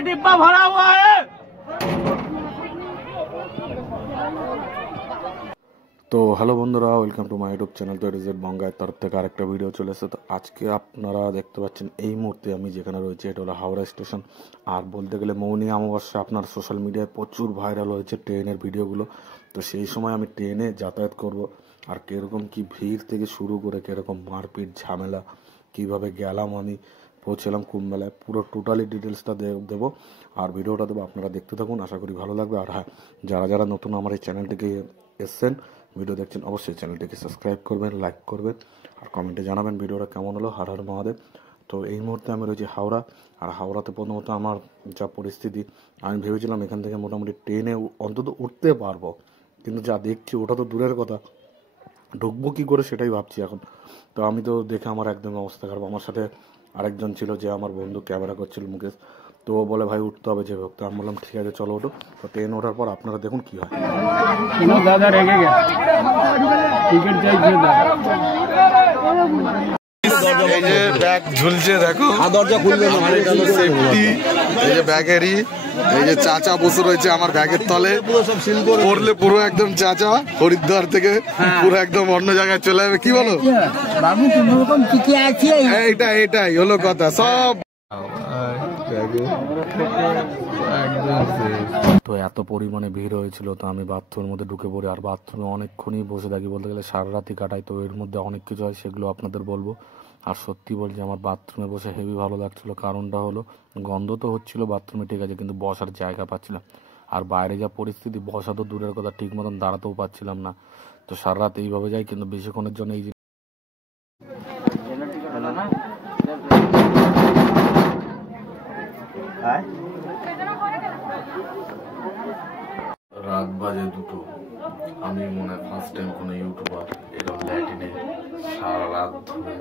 डिब्बा भरा हुआ है। তো হ্যালো বন্ধুরা, welcome to my YouTube channel. তো রিজেট বঙ্গায়ের তরফ থেকে আরেকটা ভিডিও চলে এসেছে। তো আজকে আপনারা দেখতে পাচ্ছেন এই মুহূর্তে আমি যেখানে রয়েছে এটা হলো হাওড়া স্টেশন। আর বলতে গেলে মৌনী অমাবস্যা আপনার সোশ্যাল মিডিয়ায় প্রচুর ভাইরাল হয়েছে ট্রেনের ভিডিওগুলো। তো সেই সময় আমি ট্রেনে যাতায়াত করব আর কীরকম কি ভিড় থেকে শুরু করে কীরকম মারপিট ঝামেলা কীভাবে গেলাম আমি পৌঁছলাম কুম্ভমেলায়, পুরো টোটালি ডিটেলসটা দেবো আর ভিডিওটা দেবো। আপনারা দেখতে থাকুন, আশা করি ভালো লাগবে। আর হ্যাঁ, যারা যারা নতুন আমার এই চ্যানেলটিকে এসছেন, ভিডিও দেখছেন, অবশ্যই চ্যানেলটিকে সাবস্ক্রাইব করবেন, লাইক করবেন আর কমেন্টে জানাবেন ভিডিওটা কেমন হলো। হর হর মহাদেব। তো এই মুহূর্তে আমি রয়েছি হাওড়া। আর হাওড়াতে প্রথমত আমার যা পরিস্থিতি, আমি ভেবেছিলাম এখান থেকে মোটামুটি ট্রেনে অন্তত উঠতে পারবো, কিন্তু যা দেখছি ওটা তো দূরের কথা, ঢুকবো কী করে সেটাই ভাবছি এখন। তো আমি তো দেখে আমার একদম অবস্থা খারাপ। আমার সাথে আরেকজন ছিল যে আমার বন্ধু, ক্যামেরা করছিল মুকেশ। তো ও বলে ভাই উঠতে হবে যে হোক। তো আমি বললাম ঠিক আছে চলো ওঠো। তো ট্রেন ওঠার পর আপনারা দেখুন কী হয়। দাদা রেগে গেছে, টিকিট চাইছে এই যে ব্যাগ ঝুলছে দেখো, দরজা খুলবে না, সেফটি। এই যে ব্যাগেরই এই যে চাচা বসে রয়েছে আমার ব্যাগের তলে, পড়লে পুরো একদম চাচা হরিদ্বার থেকে পুরো একদম অন্য জায়গায় চলে যাবে। কি বলো বাবু, তুমি রকম টিকে আছে। এটাই হলো কথা সব। তো এত পরিমাণে ভিড় হয়েছিল, তো আমি বাথরুমের মধ্যে ঢুকে পড়ি। আর বাথরুমে অনেকক্ষণই বসে থাকি, বলতে গেলে সারা রাতি কাটাই। তো এর মধ্যে অনেক কিছু হয়, সেগুলো আপনাদের বলবো। আর সত্যি বলছি আমার বাথরুমে বসে হেভি ভালো লাগছিলো। কারণটা হলো গন্ধ তো হচ্ছিলো বাথরুমে ঠিক আছে, কিন্তু বসার জায়গা পাচ্ছিলাম। আর বাইরে যা পরিস্থিতি, বসা তো দূরের কথা, ঠিক মতন দাঁড়াতেও পাচ্ছিলাম না। তো সারা রাত এইভাবে যাই, কিন্তু বেশিক্ষণের জন্য এই রাত বাজে 2টো। আমি মনে হয় ফার্স্ট টাইম কোনো ইউটিউবার এরকম ল্যাটিনে সারা রাত ধরে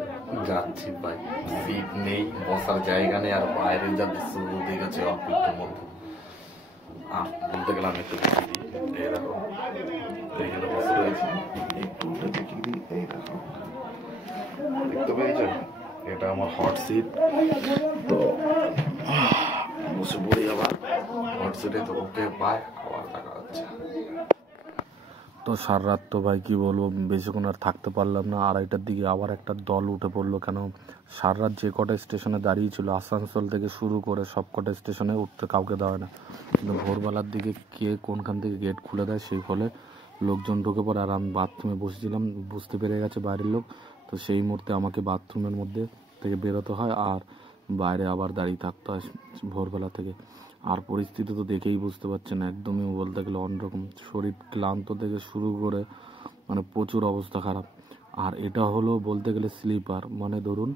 যাচ্ছি। ভাই সিট নেই, বসার জায়গা নেই, আর বাইরে যা দৃশ্য দেখেছে অপিটের মধ্যে। আর বলতে গেলাম একটু এই দেখো, এইখানে বসে রয়েছি, একটু উঠে দেখিয়ে দিই। এই দেখো, দেখতে পেয়েছ, এটা আমার হট সিট। তো বসে পড়ি আবার হট সিটে। তো ওকে পায় আবার দেখা হচ্ছে। তো সারা রাত তো ভাই কী বলবো, বেশিক্ষণ আর থাকতে পারলাম না। 2:30টার দিকে আবার একটা দল উঠে পড়লো। কেন সারা রাত যে কটা স্টেশনে দাঁড়িয়েছিল, আসানসোল থেকে শুরু করে সব কটা স্টেশনে উঠতে কাউকে দেওয়া না, কিন্তু ভোরবেলার দিকে কে কোনখান থেকে গেট খুলে দেয়, সেই ফলে লোকজন ঢুকে পড়ে। আর আমি বাথরুমে বসেছিলাম, বুঝতে পেরে গেছে বাইরের লোক। তো সেই মুহূর্তে আমাকে বাথরুমের মধ্যে থেকে বেরোতে হয় আর বাইরে আবার দাঁড়িয়ে থাকতে হয় ভোরবেলা থেকে। আর পরিস্থিতি তো দেখেই বুঝতে পারছেন, একদমই বলতে গেলে অন্যরকম। শরীর ক্লান্ত থেকে শুরু করে মানে প্রচুর অবস্থা খারাপ। আর এটা হলো বলতে গেলে স্লিপার, মানে ধরুন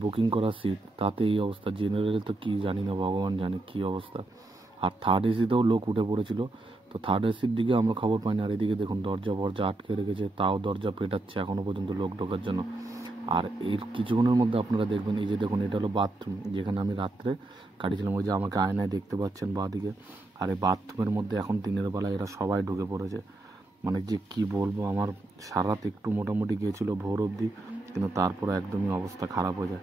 বুকিং করা সিট, তাতে এই অবস্থা। জেনারেলে তো কী জানি না, ভগবান জানে কী অবস্থা। আর থার্ড এসিতেও লোক উঠে পড়েছিল। তো থার্ড এসির দিকে আমরা খবর পাইনি। আর এদিকে দেখুন দরজা ফরজা আটকে রেখেছে, তাও দরজা পেটাচ্ছে এখনও পর্যন্ত লোক ঢোকার জন্য। আর এর কিছুক্ষণের মধ্যে আপনারা দেখবেন, এই যে দেখুন এটা হলো বাথরুম যেখানে আমি রাত্রে কাটিয়েছিলাম। ওই যে আমাকে আয়নায় দেখতে পাচ্ছেন বাঁদিকে। আর এই বাথরুমের মধ্যে এখন দিনের বেলা এরা সবাই ঢুকে পড়েছে। মানে যে কি বলবো, আমার সারা রাত একটু মোটামুটি গিয়েছিলো ভোর অবধি, কিন্তু তারপরে একদমই অবস্থা খারাপ হয়ে যায়।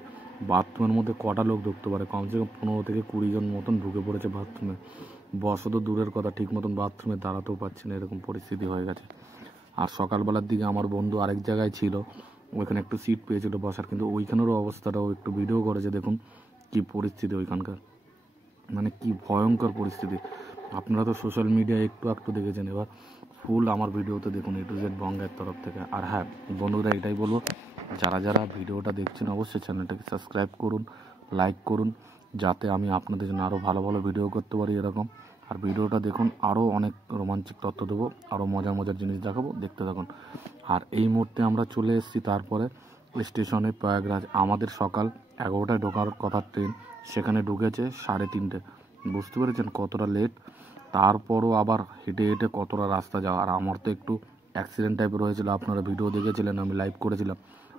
বাথরুমের মধ্যে কটা লোক ঢুকতে পারে, কমসে কম 15 থেকে 20 জন মতন ঢুকে পড়েছে বাথরুমে। বসা তো দূরের কথা, ঠিক মতন বাথরুমে দাঁড়াতেও পারছে না, এরকম পরিস্থিতি হয়ে গেছে। আর সকালবেলার দিকে আমার বন্ধু আরেক জায়গায় ছিল, ওইখানে একটু সিট পেয়েছিল বসার, কিন্তু ওইখানেরও অবস্থাটাও একটু ভিডিও করেছে। দেখুন কি পরিস্থিতি ওইখানকার, মানে কি ভয়ঙ্কর পরিস্থিতি। আপনারা তো সোশ্যাল মিডিয়ায় একটু দেখেছেন, এবার ফুল আমার ভিডিওতে দেখুন A to Z বঙ্গের তরফ থেকে। আর হ্যাঁ বন্ধুরা, এটাই বলবো, যারা যারা ভিডিওটা দেখছেন অবশ্যই চ্যানেলটাকে সাবস্ক্রাইব করুন, লাইক করুন, যাতে আমি আপনাদের জন্য আরও ভালো ভালো ভিডিও করতে পারি এরকম। আর ভিডিওটা দেখুন, আরও অনেক রোমাঞ্চিক তথ্য দেবো, আরও মজার জিনিস দেখাবো, দেখতে থাকুন। আর এই মুহূর্তে আমরা চলে এসেছি তারপরে স্টেশনে প্রয়াগরাজ। আমাদের সকাল 11টায় ঢোকার কথা ট্রেন, সেখানে ঢুকেছে 3:30। বুঝতে পেরেছেন কতটা লেট। তারপরও আবার হেঁটে হেঁটে কতটা রাস্তা যাওয়া। আর আমার তো একটু অ্যাক্সিডেন্ট টাইপের হয়েছিল, আপনারা ভিডিও দেখেছিলেন, আমি লাইভ করেছিলাম।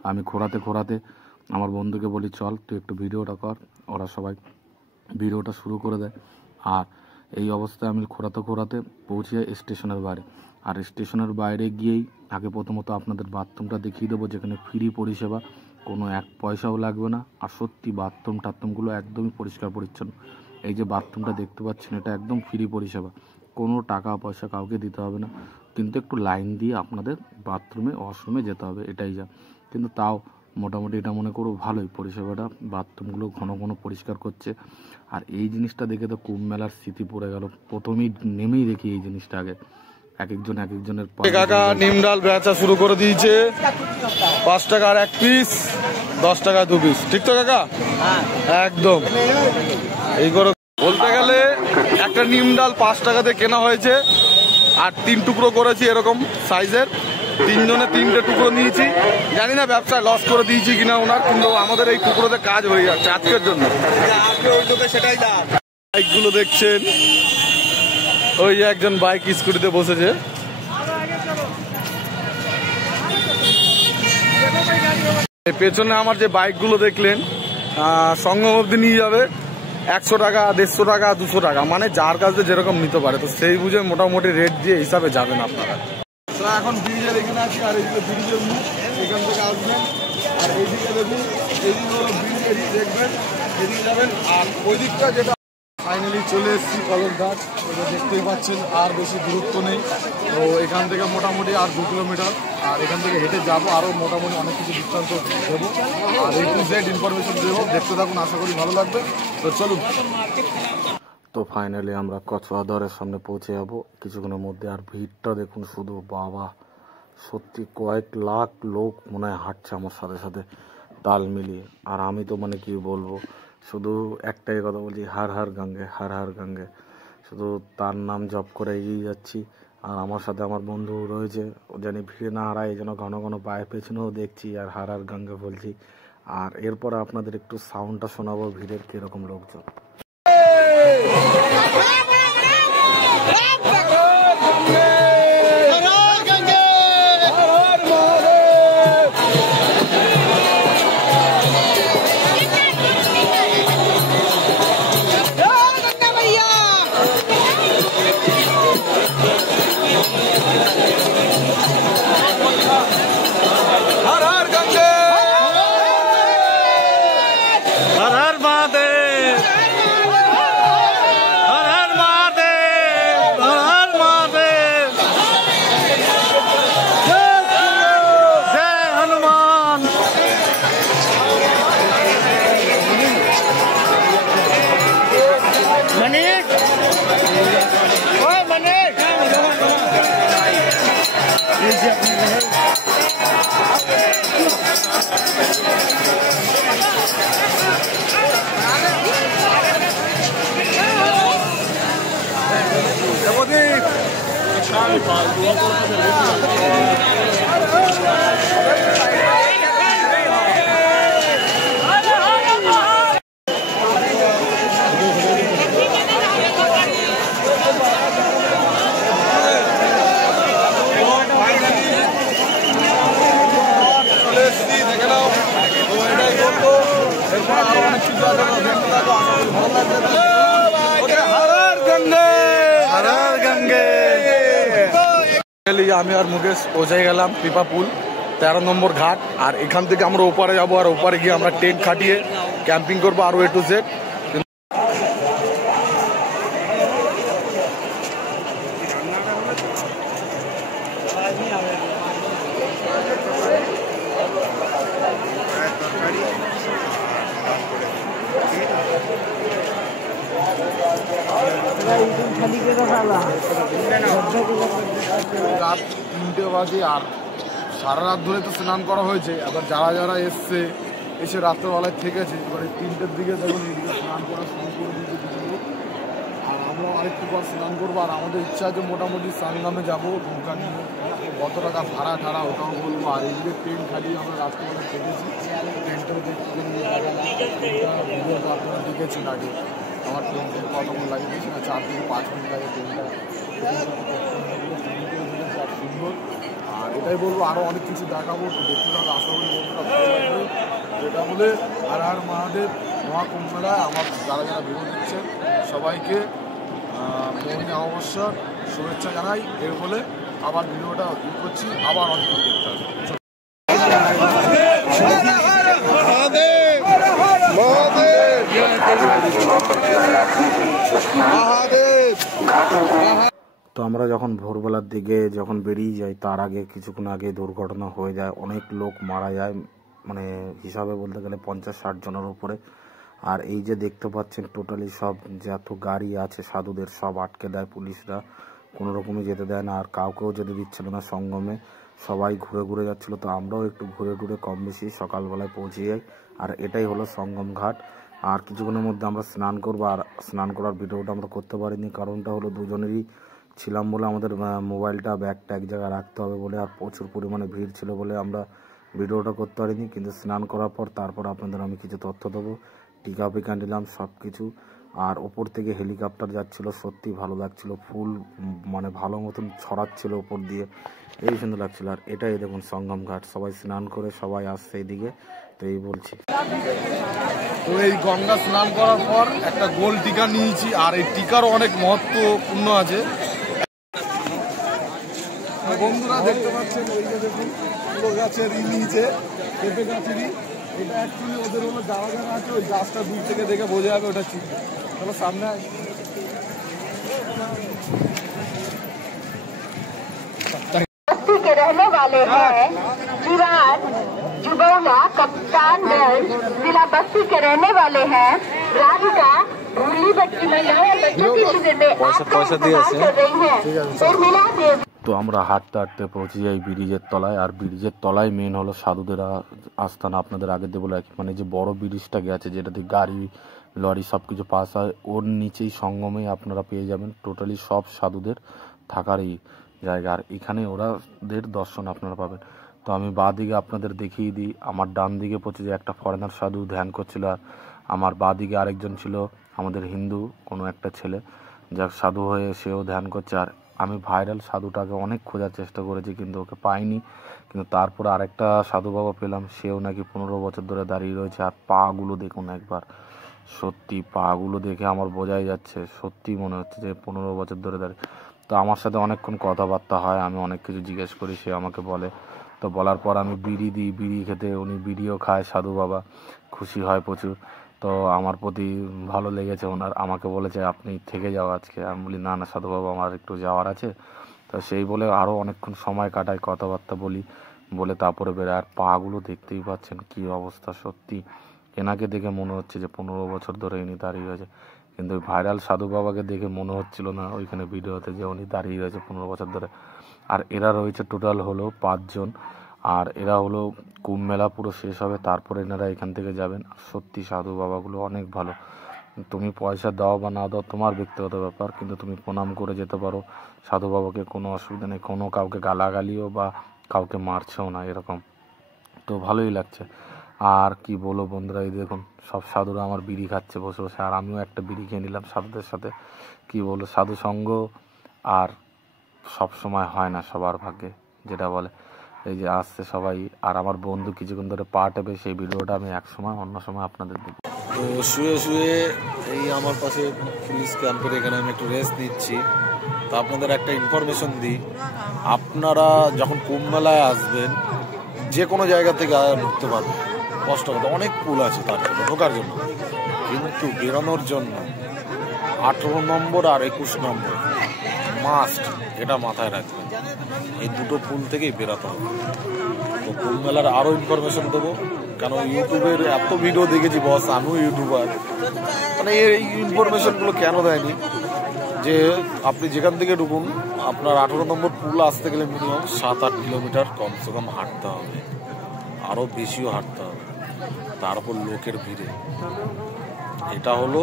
আমি খোঁড়াতে আমার বন্ধুকে বলি চল তুই একটু ভিডিওটা কর, ওরা সবাই ভিডিওটা শুরু করে দেয়। আর এই অবস্থায় আমি খোঁড়াতে পৌঁছে যাই স্টেশনের বাইরে। আর স্টেশনের বাইরে গিয়েই আগে প্রথমত আপনাদের বাথরুমটা দেখিয়ে দেবো, যেখানে ফ্রি পরিষেবা, কোনো 1 পয়সাও লাগবে না। আর সত্যি বাথরুমগুলো একদমই পরিষ্কার পরিচ্ছন্ন। এই যে বাথরুমটা দেখতে পাচ্ছেন, এটা একদম ফ্রি পরিষেবা, কোনো টাকা পয়সা কাউকে দিতে হবে না, কিন্তু একটু লাইন দিয়ে আপনাদের বাথরুমে ওয়াশরুমে যেতে হবে, এটাই যা। কিন্তু তাও মোটামুটি এটা মনে করো ভালোই পরিষেবাটা, বাথরুমগুলো ঘন ঘন পরিষ্কার করছে। আর এই জিনিসটা দেখে তো কুম্ভ মেলার স্মৃতি পড়ে গেল, প্রথমেই নেমেই দেখি এই জিনিসটা আগে, এক একজনের কাকা নিম ডাল বেচা শুরু করে দিয়েছে, 5 টাকার 1 পিস, 10 টাকা 2 পিস, ঠিক তো কাকা? একদম। এই করে বলতে গেলে একটা নিম ডাল 5 টাকাতে কেনা হয়েছে, আর 3 টুকরো করেছি এরকম সাইজের, 3 জনে 3টে টুকরো নিয়েছি। জানি না ব্যবসায় লস করে দিয়েছি কিনা ওনার, কিন্তু আমাদের এই টুকরোতে কাজ হয়ে যাচ্ছে আজকের জন্য। বাইকগুলো দেখছেন, ওই যে একজন বাইক স্কুটিতে বসেছে। পেছনে আমার যে বাইকগুলো দেখলেন, সঙ্গম অবধি নিয়ে যাবে 100 টাকা, 150 টাকা, 200 টাকা, মানে যার কাছে যেরকম নিতে পারে, তো সেই বুঝে মোটামুটি রেট দিয়ে হিসাবে যাবেন আপনারা। এখন ব্রিজের এখানে আছি, আর এইদিকে ব্রিজের মুখ, এখান থেকে আসবেন, আর এইদিকে দেখুন, এইদিকে হলো ব্রিজ, এদিকে দেখবেন, এদিকে যাবেন, আর ওই দিকটা যেটা ফাইনালি চলে এসেছি কলমঘাট, এটা দেখতেই পাচ্ছেন, আর বেশি দূরত্ব নেই। তো এখান থেকে মোটামুটি আর 2 কিলোমিটার, আর এখান থেকে হেঁটে যাবো, আরও মোটামুটি অনেক কিছু দৃষ্টান্ত দেবো, আর A to Z ইনফরমেশন দেবো, দেখতে থাকুন, আশা করি ভালো লাগবে। তো চলুন। তো ফাইনালি আমরা কচুয়াদরের সামনে পৌঁছে যাবো কিছুক্ষণের মধ্যে। আর ভিড়টা দেখুন শুধু, বাবা সত্যি কয়েক লাখ লোক মনে হয় হাঁটছে আমার সাথে সাথে তাল মিলিয়ে। আর আমি তো মানে কি বলবো, শুধু একটাই কথা বলছি, হার হার গঙ্গে, হার হার গঙ্গে, শুধু তার নাম জপ করে এগিয়ে যাচ্ছি। আর আমার সাথে আমার বন্ধু রয়েছে, ও জানি ভিড়ে না হারায়, এই জন্য ঘন ঘন পায়ের পেছনেও দেখছি আর হার হার গঙ্গে বলছি। আর এরপরে আপনাদের একটু সাউন্ডটা শোনাবো ভিড়ের কীরকম লোকজন। আমি আর মুকেশ পৌঁছে গেলাম পিপা পুল 13 নম্বর ঘাট। আর এখান থেকে আমরা ওপারে যাবো, আর ওপারে গিয়ে আমরা টেন্ট খাটিয়ে ক্যাম্পিং করবো, আর A to Z। রাত 3টে বাজে, আর সারা রাত ধরে তো স্নান করা হয়েছে। এবার যারা যারা এসছে, এসে রাত্রেবেলায় থেকেছে, এবারে 3টের দিকে দেখুন এইদিকে স্নান করা শুরু করে দিয়েছে কিছু লোক, আর আমরাও আরেকটু পর স্নান করবো। আর আমাদের ইচ্ছা আছে মোটামুটি সানগ্রামে যাবো, নৌকা নিয়ে, কত টাকা ভাড়া ঠাড়া ওটাও বলবো। আর এইদিকে ট্রেন খাটিয়ে আমরা রাত্রেবেলা থেকেছি, ট্রেনটাও দেখতে ভিডিওটা আপনারা দেখেছেন আগে, আমার ট্রেনটা কতক্ষণ লাগিয়ে দিয়েছি না, 4 থেকে 5 মিনিট লাগে ট্রেনটা, আর সুন্দর। আর এটাই বলবো, আরও অনেক কিছু দেখাবো, তো দেখতে হবে, আশা করি বন্ধুরা ভালো লাগবে। যেটা বলে আর আর মহাদেব মহাকুম্ভ মেলায় আমার যারা যারা ভিডিও দিচ্ছেন সবাইকে মৌনী অমাবস্যার শুভেচ্ছা জানাই। এর ফলে আবার ভিডিওটা করছি, আবার অনেক কিছু দেখতে হবে। মহাদেব মহাদেব তো আমরা যখন ভোরবেলার দিকে যখন বেরিয়ে যাই তার আগে কিছুক্ষণ আগে দুর্ঘটনা হয়ে যায়, অনেক লোক মারা যায়, মানে হিসাবে বলতে গেলে 50-60 জনের উপরে। আর এই যে দেখতে পাচ্ছেন টোটালি সব যত গাড়ি আছে সাধুদের সব আটকে দেয় পুলিশরা, কোনো রকমই যেতে দেয় না। আর কাউকেও যেতে দিচ্ছিল না সঙ্গমে, সবাই ঘুরে ঘুরে যাচ্ছিলো। তো আমরাও একটু ঘুরে ঘুরে কম বেশি সকালবেলায় পৌঁছে যাই। আর এটাই হলো সঙ্গম ঘাট। আর কিছুক্ষণের মধ্যে আমরা স্নান করবো। আর স্নান করার ভিডিওটা আমরা করতে পারিনি, কারণটা হলো দুজনেরই ছিলাম বলে আমাদের মোবাইলটা ব্যাগটা এক জায়গায় রাখতে হবে বলে, আর প্রচুর পরিমাণে ভিড় ছিল বলে আমরা ভিডিওটা করতে পারিনি। কিন্তু স্নান করার পর তারপর আপনাদের আমি কিছু তথ্য দেবো, টিকা পিকা নিলাম সব কিছু। আর ওপর থেকে হেলিকপ্টার যাচ্ছিল, সত্যি ভালো লাগছিল, ফুল মানে ভালো মতন ছড়াচ্ছিল ওপর দিয়ে, এই সুন্দর লাগছিল। আর এটাই দেখুন সঙ্গম ঘাট, সবাই স্নান করে সবাই আসছে এইদিকে। তো এই বলছি, তো এই গঙ্গা স্নান করার পর একটা গোল টিকা নিয়েছি, আর এই টিকারও অনেক মহত্বপূর্ণ আছে। বন্ধুরা দেখতে পাচ্ছেন এই যে দেখুন পুরো গাছের নিচে পেঁপে গাছেরই, এটা অ্যাকচুয়ালি ওদের হলো যারা যারা আছে ওই গাছটা দূর থেকে দেখে বোঝা যাবে ওটা চিনি। তাহলে সামনে बस्ती के रहने वाले हैं चिराग जुबौला कप्तानगंज जिला बस्ती के रहने वाले हैं राधिका मुरली बच्ची महिलाएं बच्चों की शिविर में आपका इंतजार कर रही हैं उर्मिला देव। তো আমরা হাঁটতে হাঁটতে পৌঁছে যাই ব্রিজের তলায়। আর ব্রিজের তলায় মেন হলো সাধুদের আস্থান। আপনাদের আগে দিয়ে বলে মানে যে বড় ব্রিজটা গেছে যেটাতে গাড়ি লরি সব কিছু পাস হয়, ওর নিচেই সঙ্গমে আপনারা পেয়ে যাবেন টোটালি সব সাধুদের থাকার এই জায়গা। আর এখানে ওরাদের দর্শন আপনারা পাবেন। তো আমি বাঁ দিকে আপনাদের দেখিয়ে দিই, আমার ডান দিকে পৌঁছে যে একটা ফরেনার সাধু ধ্যান করছিল, আর আমার বাঁ দিকে আরেকজন ছিল আমাদের হিন্দু কোনো একটা ছেলে, যার সাধু হয়ে সেও ধ্যান করছে। আর আমি ভাইরাল সাধুটাকে অনেক খোঁজার চেষ্টা করেছি কিন্তু ওকে পাইনি। কিন্তু তারপরে আরেকটা সাধু বাবা পেলাম, সেও নাকি 15 বছর ধরে দাঁড়িয়ে রয়েছে। আর পাগুলো দেখুন একবার, সত্যি পাগুলো দেখে আমার বোঝাই যাচ্ছে, সত্যি মনে হচ্ছে যে 15 বছর ধরে দাঁড়িয়ে। তো আমার সাথে অনেকক্ষণ কথাবার্তা হয়, আমি অনেক কিছু জিজ্ঞেস করি, সে আমাকে বলে। তো বলার পর আমি বিড়ি দিই, বিড়ি খেতে উনি বিড়িও খায় সাধু বাবা, খুশি হয় প্রচুর। তো আমার প্রতি ভালো লেগেছে ওনার, আমাকে বলেছে আপনি থেকে যাও আজকে। আমি বলি না না সাধু বাবা আমার একটু যাওয়ার আছে। তো সেই বলে আরও অনেকক্ষণ সময় কাটাই, কথাবার্তা বলি, বলে তারপরে বেরোয়। আর পাগুলো দেখতেই পাচ্ছেন কী অবস্থা, সত্যি এনাকে দেখে মনে হচ্ছে যে 15 বছর ধরে ইনি দাঁড়িয়ে রয়েছে। কিন্তু ভাইরাল সাধু বাবাকে দেখে মনে হচ্ছিল না ওইখানে ভিডিওতে যে উনি দাঁড়িয়ে রয়েছে 15 বছর ধরে। আর এরা রয়েছে টোটাল হলো 5 জন। আর এরা হলো কুম্ভ মেলা পুরো শেষ হবে তারপরে এনারা এখান থেকে যাবেন। সত্যি সাধু বাবাগুলো অনেক ভালো, তুমি পয়সা দাও বা না দাও তোমার ব্যক্তিগত ব্যাপার, কিন্তু তুমি প্রণাম করে যেতে পারো সাধু বাবাকে, কোনো অসুবিধা নেই, কোনো কাউকে গালাগালিও বা কাউকে মারছেও না এরকম। তো ভালোই লাগছে। আর কি বলো বন্ধুরা, এই দেখুন সব সাধুরা আমার বিড়ি খাচ্ছে বসে বসে, আর আমিও একটা বিড়ি খেয়ে নিলাম সাধুদের সাথে। কি বলো, সাধু সঙ্গ আর সব সময় হয় না সবার ভাগ্যে যেটা বলে। এই যে আসছে সবাই, আর আমার বন্ধু কিছুক্ষণ ধরে পা টেপে, সেই ভিডিওটা আমি এক সময় অন্য সময় আপনাদের দেব। তো শুয়ে শুয়ে এই আমার পাশে পুলিশ ক্যাম্পের এখানে আমি একটু রেস্ট নিচ্ছি। তো আপনাদের একটা ইনফরমেশন দিই, আপনারা যখন কুম্ভ মেলায় আসবেন যে কোনো জায়গা থেকে ঢুকতে পারবেন, কষ্ট করতে অনেক পুল আছে তার জন্য ঢোকার জন্য, কিন্তু বেরোনোর জন্য 18 নম্বর আর 21 নম্বর মাস্ট, এটা মাথায় রাখবেন। এই দুটো পুল থেকেই বেরোতে হবে। তো কুম্ভ মেলার আরও ইনফরমেশন দেবো, কেন ইউটিউবের এত ভিডিও দেখেছি বস, আমিও ইউটিউবার, মানে এই ইনফরমেশনগুলো কেন দেয়নি যে আপনি যেখান থেকে ঢুকুন আপনার 18 নম্বর পুল আসতে গেলে মিনিমাম 7-8 কিলোমিটার কমসে কম হাঁটতে হবে, আরও বেশিও হাঁটতে হবে, তারপর লোকের ভিড়ে। এটা হলো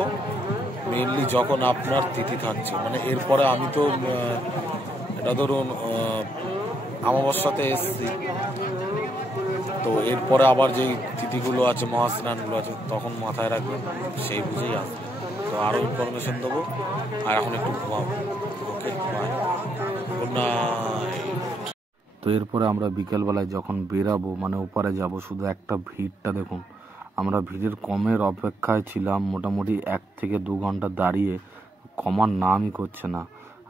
মেনলি যখন আপনার তিথি থাকছে, মানে এরপরে আমি তো এটা ধরুন অমাবস্যাতে এসছি, তো এরপরে আবার যেই তিথিগুলো আছে মহাস্নানগুলো আছে তখন মাথায় রাখবেন, সেই বুঝেই আসবে। তো আরও ইনফরমেশন দেবো, আর এখন একটু ঘুমাবো। Okay bye, good night. তো এরপরে আমরা বিকেলবেলায় যখন বেরাবো মানে ওপারে যাব, শুধু একটা ভিড়টা দেখুন, আমরা ভিড়ের কমের অপেক্ষায় ছিলাম মোটামুটি 1 থেকে 2 ঘন্টা দাঁড়িয়ে, কমার নামই করছে না।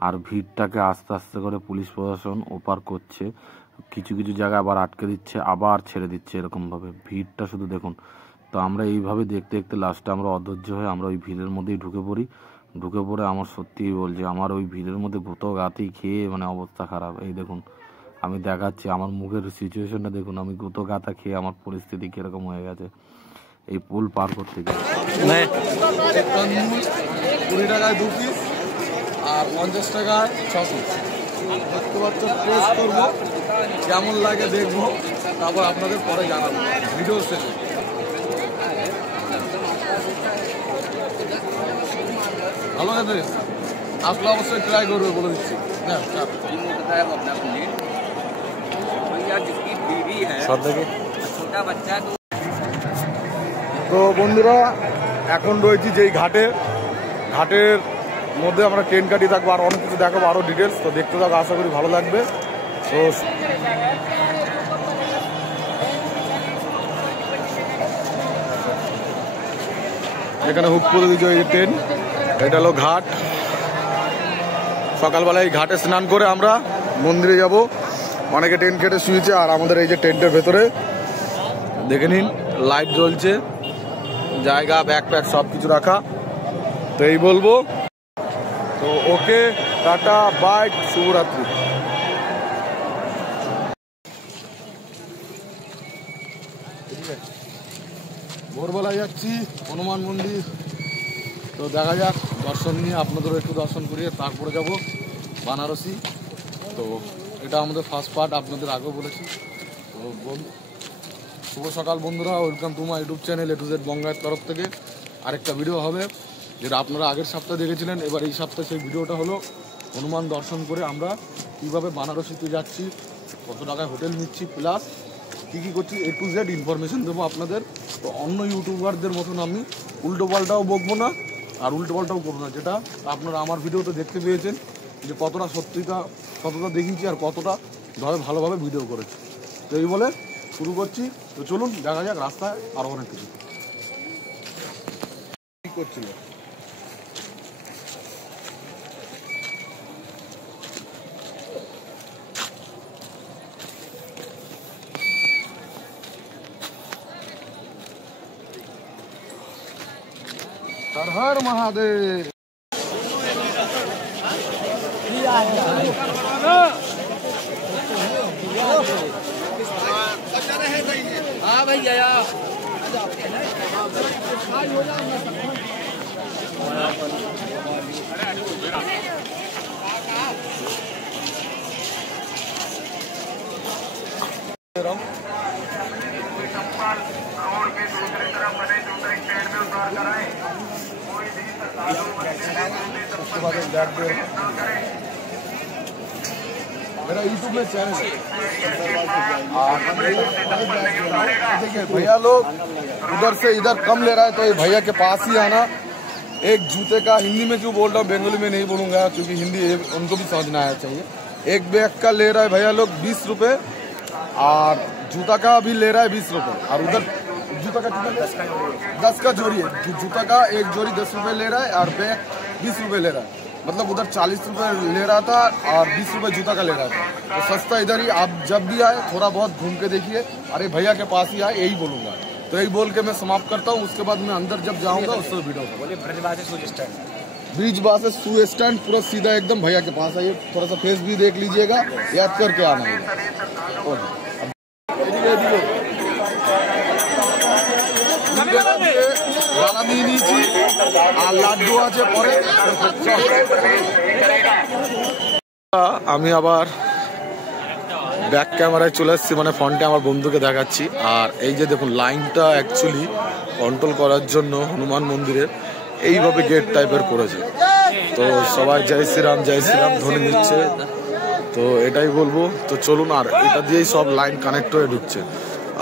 আর ভিড়টাকে আস্তে আস্তে করে পুলিশ প্রশাসন ওপার করছে। কিছু কিছু জায়গায় আবার আটকে দিচ্ছে, আবার ছেড়ে দিচ্ছে, এরকমভাবে ভিড়টা শুধু দেখুন। তো আমরা এইভাবে দেখতে দেখতে লাস্টে আমরা অধৈর্য হয়ে আমরা ওই ভিড়ের মধ্যেই ঢুকে পড়ে আমার সত্যিই বলছি আমার ওই ভিড়ের মধ্যে গুঁতো গাতি খেয়ে মানে অবস্থা খারাপ। এই দেখুন আমি দেখাচ্ছি আমার মুখের সিচুয়েশনটা দেখুন, আমি গুঁতো গাতা খেয়ে আমার পরিস্থিতি কীরকম হয়ে গেছে এই পুল পার করতে গিয়ে। 20 টাকায় 2 পিস আর 50 টাকায় 6 পিস। দেখতে পাচ্ছ, টেস্ট করবো কেমন লাগে দেখবো, তারপর আপনাদের পরে জানাবো ভিডিও শেষে। ভালো খেতে আসলে অবশ্যই ট্রাই করবে বলে দিচ্ছি। তো বন্ধুরা এখন রয়েছি যেই ঘাটের মধ্যে আমরা ট্রেন কাটিয়ে থাকবো, আর অনেক কিছু দেখাবো, আরও ডিটেলস। তো দেখতে থাকো, আশা করি ভালো লাগবে। তো এখানে হুক করে দিচ্ছে এই ট্রেন, এটা হলো ঘাট। সকালবেলায় এই ঘাটে স্নান করে আমরা মন্দিরে যাব। অনেকে টেন্ট কেটে শুয়েছে, আর আমাদের এই যে টেন্টের ভেতরে দেখে নিন লাইট জ্বলছে, জায়গা ব্যাকপ্যাক সব কিছু রাখা। তো এই বলবো, তো ওকে টাটা বাই, শুভরাত্রি। ভোরবেলায় যাচ্ছি হনুমান মন্দির। তো দেখা যাক, দর্শন নিয়ে আপনাদেরও একটু দর্শন করিয়ে তারপরে যাব বানারসি। তো এটা আমাদের ফার্স্ট পার্ট, আপনাদের আগেও বলেছি। তো শুভ সকাল বন্ধুরা, welcome to my YouTube channel A to Z বঙ্গায়ের তরফ থেকে। আরেকটা ভিডিও হবে যেটা আপনারা আগের সপ্তাহে দেখেছিলেন। এবার এই সপ্তাহে সেই ভিডিওটা হলো হনুমান দর্শন করে আমরা কীভাবে বানারসিতে যাচ্ছি, কত টাকায় হোটেল নিচ্ছি, প্লাস কী কী করছি, A to Z ইনফরমেশন দেবো আপনাদের। তো অন্য ইউটিউবারদের মতন আমি উল্টো পাল্টাও বকবো না আর উল্টো পাল্টাও করবো না, যেটা আপনারা আমার ভিডিওতে দেখতে পেয়েছেন যে কতটা কতটা দেখিয়েছি আর কতটা ভালোভাবে ভিডিও করেছি। তো এই বলে শুরু করছি। তো চলুন দেখা যাক রাস্তায় আরও অনেক কিছু কী করছিল। हर हर महादेव। हाँ भैया मेरा यूट्यूब में चैनल है। देखिए भैया लोग उधर से इधर कम ले रहा है, तो ये भैया के पास ही आना। एक जूते का, हिंदी में क्यों बोल रहा हूँ, बंगाली में नहीं बोलूँगा क्योंकि हिंदी उनको भी समझना आना चाहिए। एक बैग का ले रहा है भैया लोग 20 रुपये, और जूता का भी ले रहा है 20 रुपये, और उधर जूता का 10 का जोड़ी है। जूता का एक जोड़ी 10 रुपये ले रहा है और बैग 20 रुपये ले रहा है। मतलब उधर 40 रुपये ले रहा था और 20 रुपये जूता का ले रहा था। तो सस्ता इधर ही, आप जब भी आए थोड़ा बहुत घूम के देखिए। अरे भैया के पास ही आए, यही बोलूँगा। तो यही बोल के मैं समाप्त करता हूँ। उसके बाद मैं अंदर जब जाऊँगा उससे वीडियो ब्रिज बास शू स्टैंड पूरा सीधा एकदम भैया के पास आइए। थोड़ा सा फेस भी देख लीजिएगा, याद करके आना है। দানা নিয়ে নিয়েছি আর লাড্ডু আছে পরে। আমি আবার ব্যাক ক্যামেরায় চলে এসেছি, মানে ফ্রন্টে আমার বন্ধুকে দেখাচ্ছি। আর এই যে দেখুন লাইনটা অ্যাকচুয়ালি কন্ট্রোল করার জন্য হনুমান মন্দিরের এইভাবে গেট টাইপের করেছে। তো সবাই জয় শ্রীরাম ধ্বনি দিচ্ছে। তো এটাই বলবো। তো চলুন, আর এটা দিয়েই সব লাইন কানেক্ট হয়ে ঢুকছে।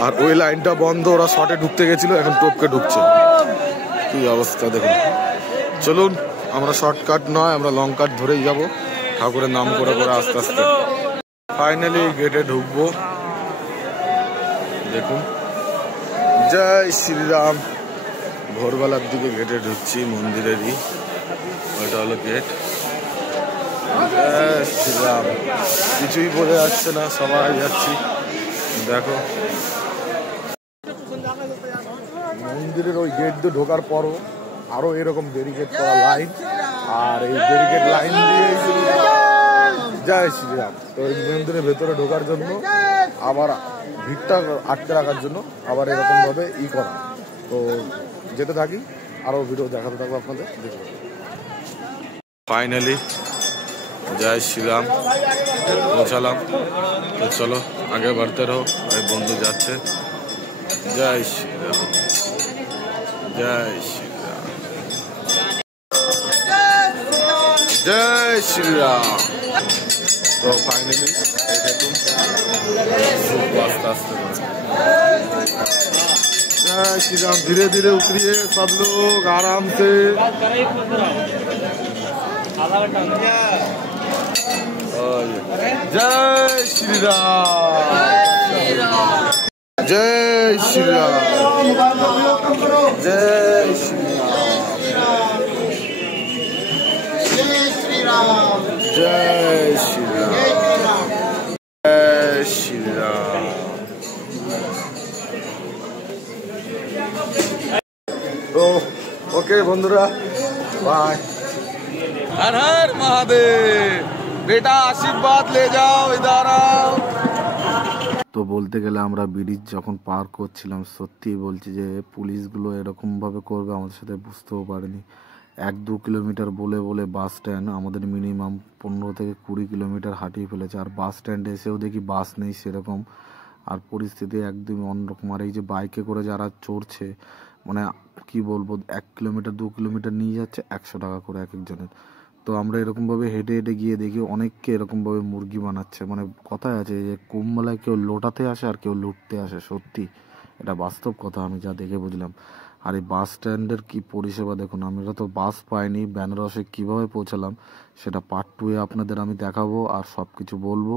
আর ওই লাইনটা বন্ধ, ওরা শর্টে ঢুকতে গেছিল, এখন টপকে ঢুকছে। কি অবস্থা দেখুন। চলুন, আমরা শর্টকাট নয়, আমরা লং কাট ধরেই যাব, ঠাকুরের নাম করে করে আস্তে আস্তে ফাইনালি গেটে ঢুকবো। দেখুন, জয় শ্রীরাম। ভোরবেলার দিকে গেটে ঢুকছি মন্দিরেরই, ওইটা হলো গেট। শ্রীরাম, কিছুই বোঝা যাচ্ছে না, সবাই যাচ্ছি। দেখো মন্দিরের ওই গেট দিয়ে ঢোকার পরও আরো এরকম ব্যারিকেড করা লাইন, আর এই ব্যারিকেড লাইন দিয়ে জয় শ্রীরাম। তো এই মন্দিরের ভেতরে ঢোকার জন্য আবার ভিড়টা আটকে রাখার জন্য আবার এরকম ভাবে করা। তো যেতে থাকি, আরো ভিডিও দেখাতে থাকবো আপনাদের, দেখবো। ফাইনালি জয় শ্রীরাম পৌঁছালাম। তো চলো আগে বাড়তে রহো, এই বন্ধু যাচ্ছে। জয় শ্রীরাম, জয় শ্রীরাম, জয় শ্রীরাম। তো ফাইনালি এই দেখুন আস্তে আস্তে जय श्री राम। धीरे धीरे उतरिए सब लोग आराम से। जय श्री राम, जय श्री राम, जय श्री राम, जय श्री राम, जय श्री राम, जय श्री राम। तो ओके बंधुरा, बाय। हर हर महादेव। बेटा आशीर्वाद ले जाओ, इधर आओ। তো বলতে গেলে আমরা ব্রিজ যখন পার করছিলাম, সত্যি বলছি যে পুলিশগুলো এরকমভাবে করবে আমাদের সাথে বুঝতেও পারিনি। 1-2 কিলোমিটার বলে বলে বাস স্ট্যান্ড, আমাদের মিনিমাম 15 থেকে 20 কিলোমিটার হাঁটিয়ে ফেলেছে। আর বাস স্ট্যান্ডে এসেও দেখি বাস নেই সেরকম, আর পরিস্থিতি একদমই অন্যরকম। আর এই যে বাইকে করে যারা চড়ছে, মানে কি বলবো, 1 কিলোমিটার 2 কিলোমিটার নিয়ে যাচ্ছে 100 টাকা করে এক একজনের। তো আমরা এরকমভাবে হেঁটে হেঁটে গিয়ে দেখি অনেককে এরকমভাবে মুরগি বানাচ্ছে। মানে কথায় আছে যে কুম্ভমেলায় কেউ লোটাতে আসে আর কেউ লুটতে আসে, সত্যি এটা বাস্তব কথা, আমি যা দেখে বুঝলাম। আর এই বাস স্ট্যান্ডের কি পরিষেবা দেখুন। আমরা তো বাস পাইনি, বেনারসে কীভাবে পৌঁছালাম সেটা পার্ট 2-এ আপনাদের আমি দেখাবো আর সব কিছু বলবো।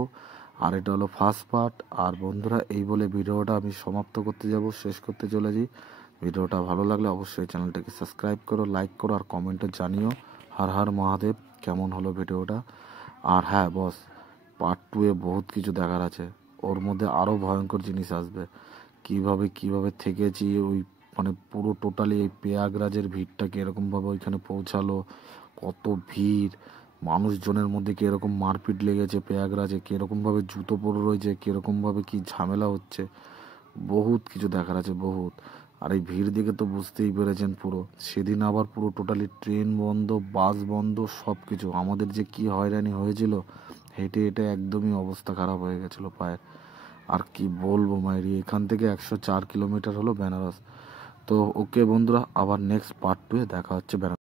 আর এটা হলো ফার্স্ট পার্ট। আর বন্ধুরা এই বলে ভিডিওটা আমি সমাপ্ত করতে যাব, শেষ করতে চলেছি। ভিডিওটা ভালো লাগলে অবশ্যই চ্যানেলটাকে সাবস্ক্রাইব করো, লাইক করো আর কমেন্টে জানিও হর হর মহাদেব কেমন হলো ভিডিওটা। আর হ্যাঁ বস, পার্ট 2-এ বহুত কিছু দেখার আছে, ওর মধ্যে আরও ভয়ঙ্কর জিনিস আসবে। কিভাবে থেকেছি ওই, মানে পুরো টোটালি এই প্রয়াগরাজের ভিড়টা কীরকমভাবে ওইখানে পৌঁছালো, কত ভিড়, মানুষজনের মধ্যে কীরকম মারপিট লেগেছে প্রয়াগরাজে, কীরকমভাবে জুতো পরে রয়েছে, কীরকমভাবে কী ঝামেলা হচ্ছে, বহুত কিছু দেখার আছে বহুত। আর এই ভিড় দেখে তো বুঝতেই পেরেছেন পুরো। সেদিন আবার পুরো টোটালি ট্রেন বন্ধ, বাস বন্ধ, সব কিছু। আমাদের যে কি হয়রানি হয়েছিল, হেঁটে হেঁটে একদমই অবস্থা খারাপ হয়ে গেছিলো পায়ের। আর কি বলবো মায়েরি, এখান থেকে 104 কিলোমিটার হলো বেনারস। তো ওকে বন্ধুরা, আবার নেক্সট পার্ট 2-এ দেখা হচ্ছে বেনারস।